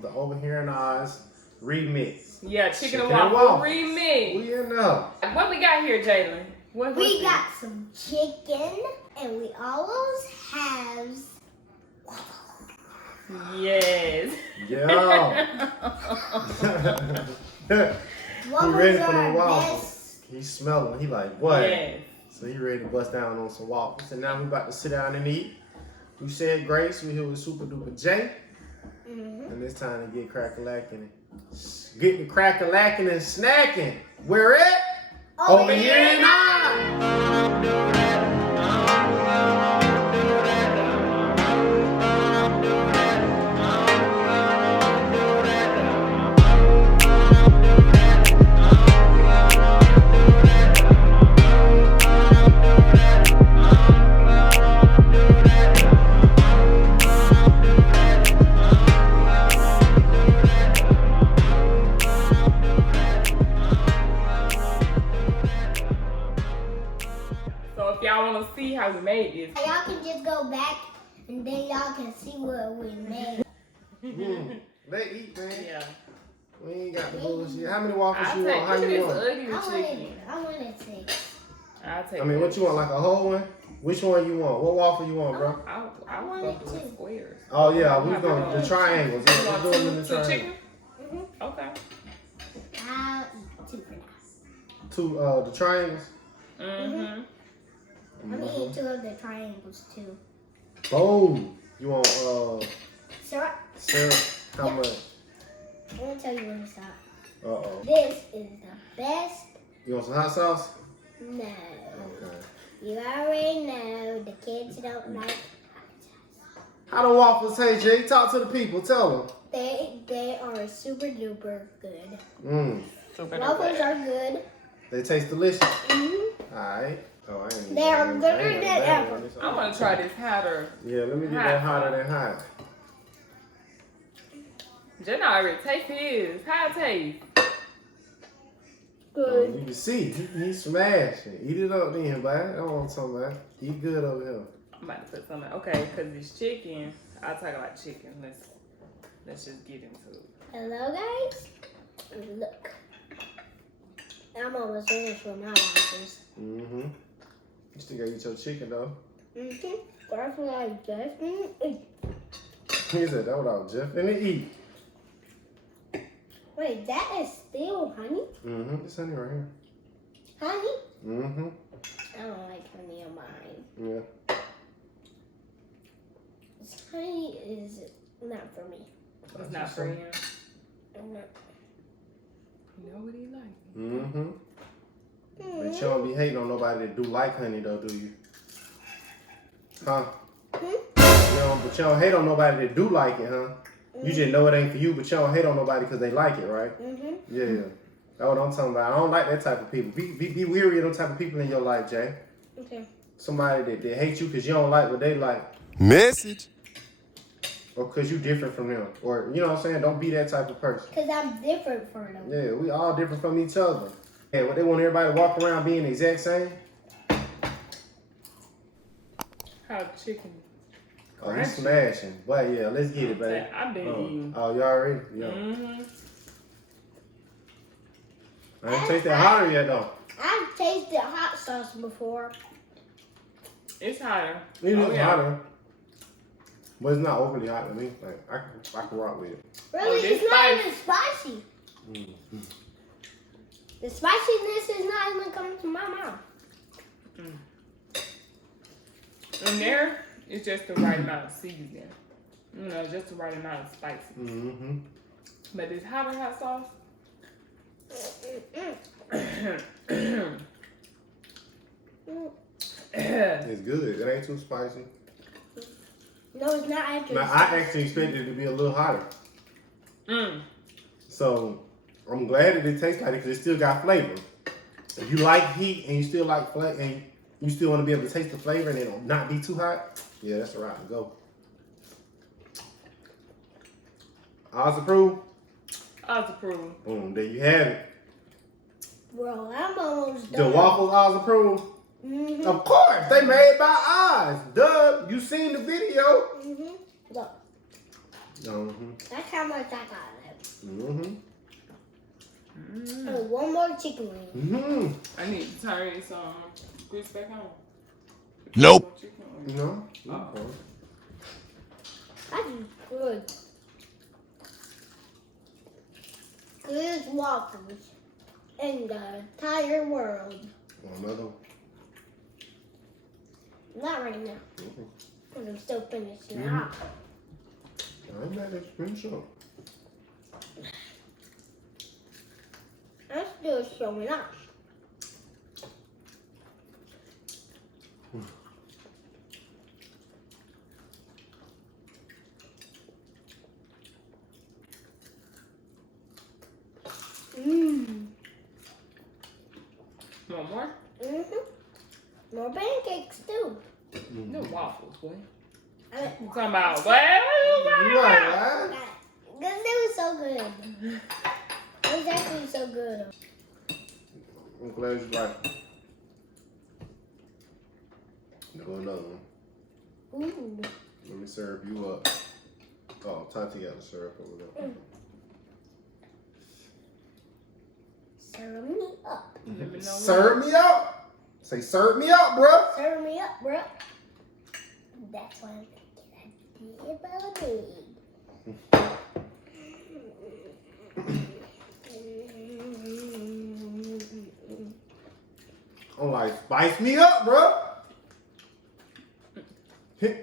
The OverHereInOZ remix. Yeah, chicken and waffle remix. We in there. What we got here, Jalen? We got some chicken, and we always have Yes. Yeah. He ready for the waffles. He smelling. He like, what? Yes. So he ready to bust down on some waffles. And now we about to sit down and eat. We said grace. We here with Super Duper J. And it's time to get crack-a-lacking. Get the crack-a-lacking and snacking. Where it? OverHereInOZ. Y'all want to see how we made this? Y'all can just go back and then y'all can see what we made. They eat, man. Yeah. We ain't got the bullshit. How many waffles you I'll want? How take you this want? ugly chicken. I wanted 6. I'll take I mean, what you want? Like a whole one? Which one you want? What waffle you want, bro? I wanted 2 squares. Oh yeah, we going the triangles. Yeah, You let's want do them in the 2 triangle. chicken? Okay. I'll eat 2 for now. 2 the triangles. Let me eat 2 of the triangles too. Boom. You want Syrup? syrup? How much? I'm gonna tell you when to stop. Uh-oh. This is the best. You want some hot sauce? No. Okay. You already know the kids don't like hot sauce. How the waffles taste, Jay? Talk to the people. Tell them. They are super duper good. Waffles are good. They taste delicious. Alright. Oh, I ain't They are gooder than ever. I want to try this hotter. Yeah, let me get that hotter than hot. Jenna already taste his. How it taste? Good. You can see, he's smashing. Eat it up then, bud. That's what I'm talking about. Eat good over here. I'm about to put something. Okay, because it's chicken. I'll talk about chicken. Let's just get into it. Hello, guys. Look. I'm almost finished with my waffles. You still gotta eat your chicken though. That's what I just eat. He said that without Jeff finna eat. Wait, that is still honey? It's honey right here. Honey? Mm-hmm. I don't like honey on mine. Yeah. This honey is not for me. It's not for him. I'm not. You know what he like. But you don't be hating on nobody that do like honey though, do you? Huh? But you don't hate on nobody that do like it, huh? You just know it ain't for you, but you don't hate on nobody because they like it, right? Yeah. That's what I'm talking about. I don't like that type of people. Be weary of them type of people in your life, Jay. Okay. Somebody that hate you because you don't like what they like. Message. Or because you different from them. Or, you know what I'm saying? Don't be that type of person. Because I'm different from them. Yeah, we all different from each other. Yeah, what they want everybody to walk around being the exact same? How chicken. Oh, he's smashing. But yeah, let's get it, baby. I've been eating. Oh, you already? Yeah. I ain't taste that hotter yet, though. I've tasted hot sauce before. It's hotter. It is hotter. But it's not overly hot to me. Like, I can rock with it. Really, it's not even spicy. The spiciness is not even coming to my mouth. And there, it's just the right amount of seasoning. You know, just the right amount of spicy. But this hotter hot sauce. It's good. It ain't too spicy. No, it's not actually. Now, I actually expected it to be a little hotter. So, I'm glad that it tastes like it because it still got flavor. If you like heat and you still like flavor and you still want to be able to taste the flavor and it'll not be too hot, yeah, that's the route to go. Oz approved? Oz approved. Boom, there you have it. Bro, I'm almost done. The waffles Oz approved? Of course, they made by Oz. Duh, you seen the video. Look. That's how much I got left. And one more chicken wing. I need to turn this grease back on. Nope. No. That's good. Good as waffles in the entire world. Another one. Not right now. Because I'm still finishing off. I ain't mad at you. Finish up. I'm still showing up. Want more? More pancakes too. No waffles, boy. I You talking about what? You like that? Because they were so good. It was actually so good. I'm glad you like it. Go another one. Ooh. Let me serve you up. Oh, Tati got the syrup over there. Serve me up. Serve me up. Say serve me up, bruh. Serve me up, bro. That's what I'm thinking. About me. I'm like, spice me up, bruh.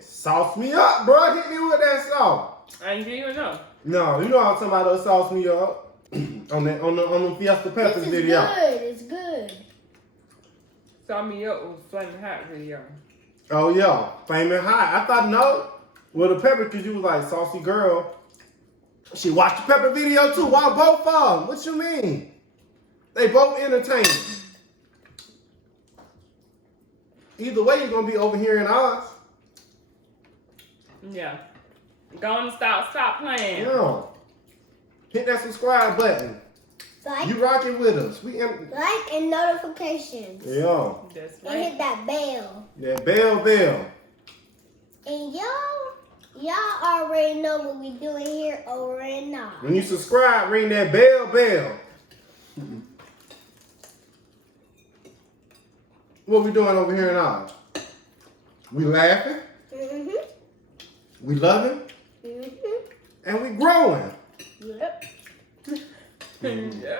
Sauce me up, bruh. Hit me with that sauce. I ain't give you enough. No, you know I'm talking about those sauce me up. on the Fiesta Peppers This is video. good. It's good. Saw me up with Flaming Hot video. Oh yeah, Flaming Hot. I thought no. Well, the pepper, because you was like saucy girl. She watched the pepper video too. Why both of them? What you mean? They both entertaining. Either way, you're gonna be over here in Oz. Yeah. Go on and stop playing. Yeah. Hit that subscribe button. Like, You rocking with us. like and notifications. Yeah. That's And right. hit that bell. That bell. And y'all already know what we doing here over in Oz. When you subscribe, ring that bell. What we doing over here in Oz? We laughing, we loving, and we growing. Yep. Yeah.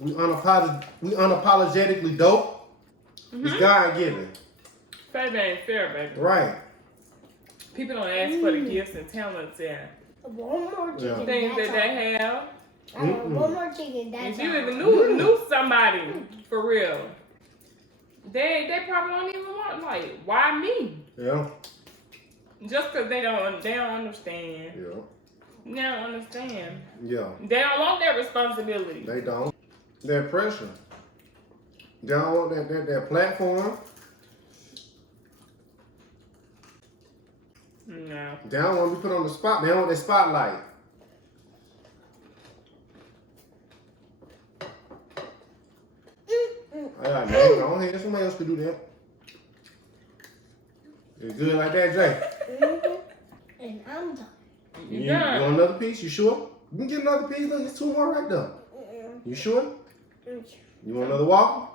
We unapologetically dope. It's God given. Baby ain't fair, baby. Right. People don't ask for the gifts and talents and One more chicken. things That's that they have. all. I want one more chicken. That's If you all. even knew somebody for real, they probably don't even want, like, why me? Yeah. Just because they don't understand. Yeah. They don't understand. Yeah. They don't want that responsibility. They don't. That pressure. They don't want that platform. No. They don't want to be put on the spot. They don't want that spotlight. I got name. Go ahead. Somebody else could do that. It's good like that, Jay. And I'm done. You You done. want another piece? You sure? You can get another piece. Look, there's two more right there. You sure? You want another waffle?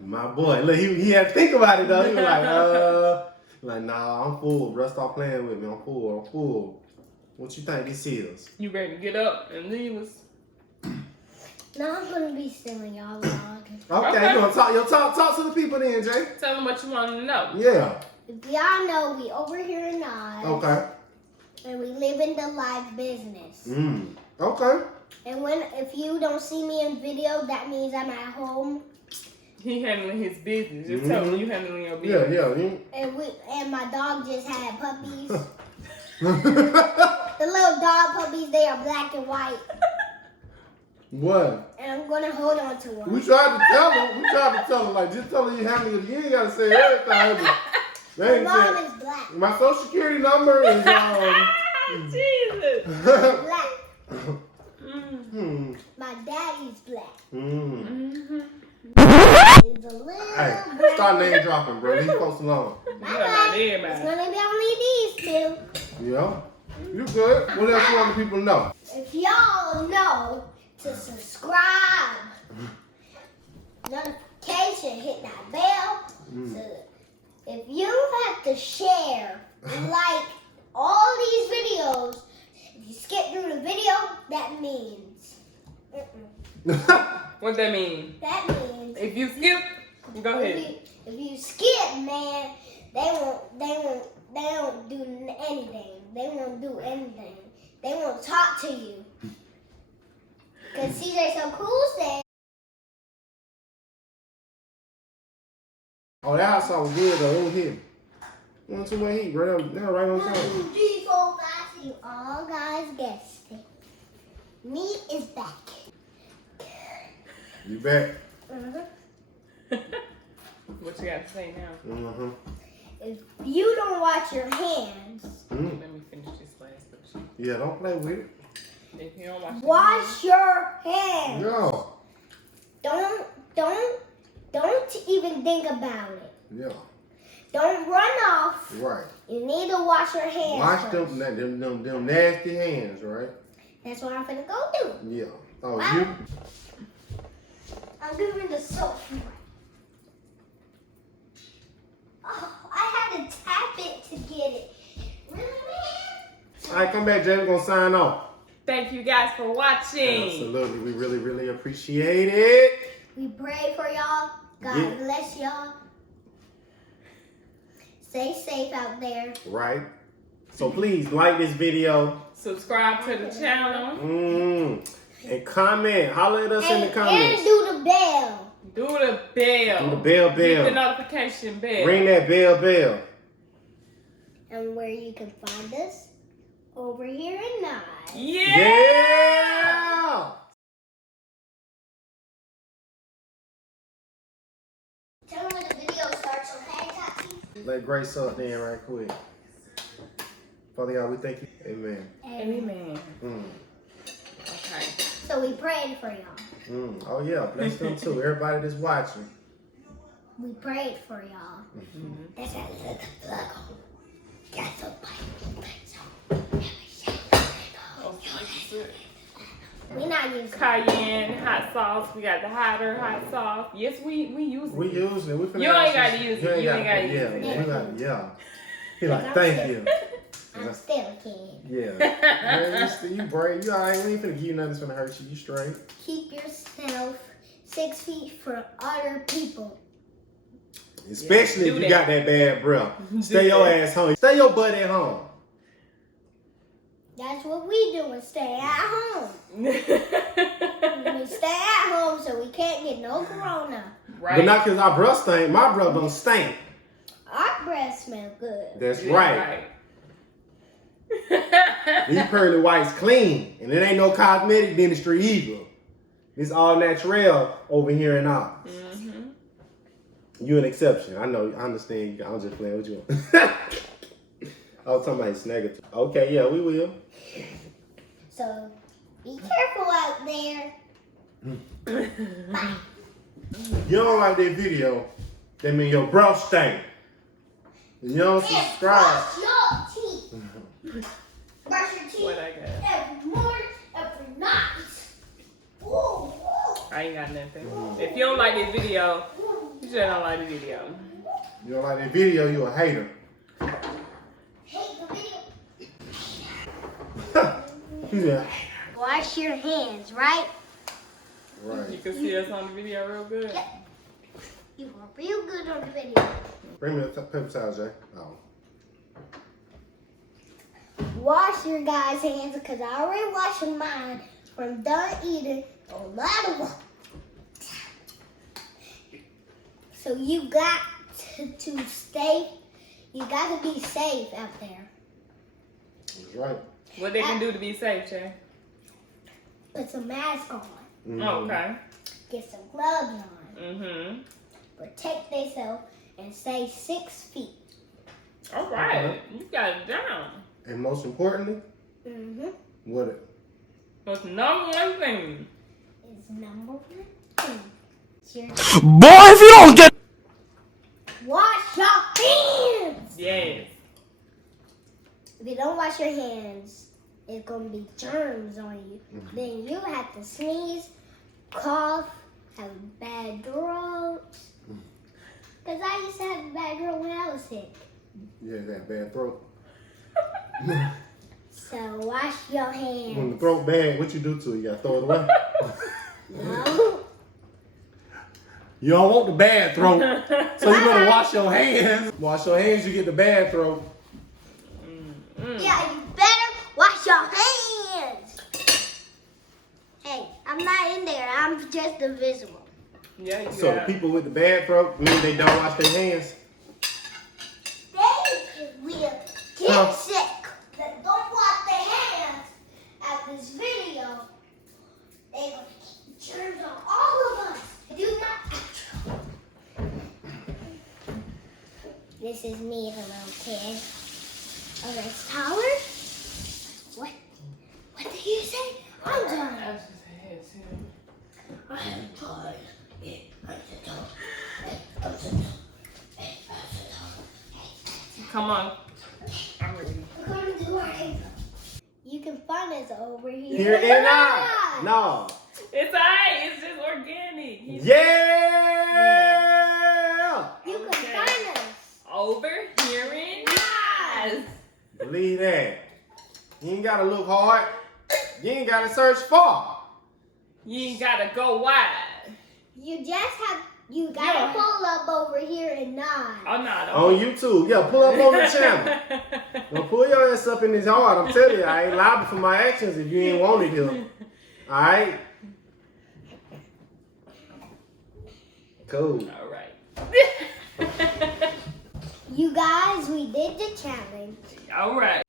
My boy, look, he had to think about it though. He was like, nah, I'm full. Bro, stop playing with me. I'm full. What you think this is? You ready to get up and leave us? Now I'm gonna be stealing y'all vlog. Okay, you gonna talk to the people then, Jay? Tell them what you want to know. Yeah. If y'all know, we over here in Oz. Okay. And we live in the live business. Okay. And if you don't see me in video, that means I'm at home. He handling his business. Just tell him you handling your business. Yeah. And my dog just had puppies. The little dog puppies, they are black and white. What? And I'm gonna hold on to one. We tried to tell him. Like, just tell him you handling it. You ain't gotta say everything. They My ain't mom said- is black. My social security number is Jesus. Black. my daddy's black. Mm. It's a little Hey, brown. start name dropping, bro. Leave folks alone. Alright, it's gonna be only these two. Yeah. You good. What else you want the people to know? If y'all know to subscribe, notification, hit that bell. So if you have to share, like all these videos, if you skip through the video, that means. What that mean? That means If you skip, go ahead. if you skip, man, they won't do anything. They won't do anything. They won't talk to you. Cause CJ so cool said. Oh, that hot sauce was good though. It was heavy. One too much heat, bro. That was right on 1, time. 2, 3, 4, 5, 6. All guys guessed it. Meat is back. You back? What you got to say now? Mm-hmm. If you don't wash your hands, Let me finish this last question. Yeah, don't play with it. If you don't wash your hands. No. Don't even think about it. Yeah. Don't run off. Right. You need to wash your hands. Wash first. them nasty hands, right? That's what I'm finna go do. Yeah. Oh, Wow. you? I'm doing the soap. Oh, I had to tap it to get it. Really, man? All right, come back, Jay. We're going to sign off. Thank you guys for watching. Absolutely. We really, really appreciate it. We pray for y'all. God Yeah. bless y'all. Stay safe out there. Right. So please like this video. Subscribe to the channel. And comment. Holler at us in the And comments. do the bell. Do the bell. Do the bell Hit the bell. notification bell. Ring that bell. And where you can find us over here in OZ. Yeah. Yeah. Tell me when the video starts, okay, Tati? Let Grace up then right quick. Father God, we thank you. Amen. Amen. Mm. Okay. So we prayed for y'all. Oh yeah, bless them too. Everybody that's watching. We prayed for y'all. That's a little plug. That's a We're not using Cayenne hot sauce. We got the hotter hot sauce. Yes, we use it. We use it. We finna You have ain't some- gotta use it. You ain't gotta use it. Yeah, we got, yeah. He like, thank you. I'm still a kid. Yeah. Man, you brave. You alright. We ain't finna give you nothing that's finna hurt you. You straight. Keep yourself 6 feet from other people. Especially do if you that. got that bad breath. Do Stay your that. ass home. Stay your butt at home. That's what we do and stay at home. We stay at home so we can't get no corona. Right. But not because our breath stink. My breath don't stink. Our breath smells good. That's Yeah, right. These pearly whites clean. And it ain't no cosmetic dentistry either. It's all natural over here in OZ. You an exception. I know. I understand. I was just playing with you. I was talking about his negative. Okay, yeah, we will. So be careful out there. Bye. You don't like that video, that mean your breath stink. You don't And subscribe. brush your teeth. Brush your teeth What I got? every morning, every night. Woo, I ain't got nothing. If you don't like this video, you just don't like the video. You don't like that video, you a hater. Hate the video. He's a Wash your hands, right? You right. can see us on the video real good. Yep. You were real good on the video. Bring me the paper towel, Jay. Oh. Wash your guys' hands because I already washed mine from done eating a lot of water. So you got to stay, you got to be safe out there. That's right. What they can do to be safe, Jay? Put some mask on, Oh, okay. get some gloves on, Mm-hmm. protect themselves, and stay 6 feet. All right. You got it down. And most importantly, Mm-hmm. what it? What's the number one thing? is number 1. Boy, if you don't get Wash your hands. Yes. If you don't wash your hands, it's gonna be germs on you. Then you have to sneeze, cough, have bad throat. Cause I used to have a bad throat when I was sick. Yeah, that bad throat. So wash your When the hands. throat bad, what you do to it? You gotta throw it away. No. You don't want the bad throat, so you better wash your hands. Wash your hands, you get the bad throat. Yeah, you better wash your hands. Hey, I'm not in there. I'm just invisible. Yeah, you So got people with the bad throat mean they don't wash their hands. They will get sick. That don't wash their hands at this video. They will get germs on all of us. Do not. This is me, the little kid. Okay, Tyler. What did you say? I'm done. I just had to. I'm tired. Come on. I'm ready. We're gonna do it. You can find us over here. Here and now. No. It's alright. It's just organic. Yeah. You can Okay. find us. OverHereInOZ. Believe that. You ain't gotta look hard. You ain't gotta search far. You ain't gotta go wide. You gotta pull up over here and nod. Oh no. On YouTube. Yeah, pull up on the channel. Don't pull your ass up in this hard. I'm telling you, I ain't liable for my actions if you ain't wanted here. Alright? Cool. All right. You guys, we did the challenge. All right.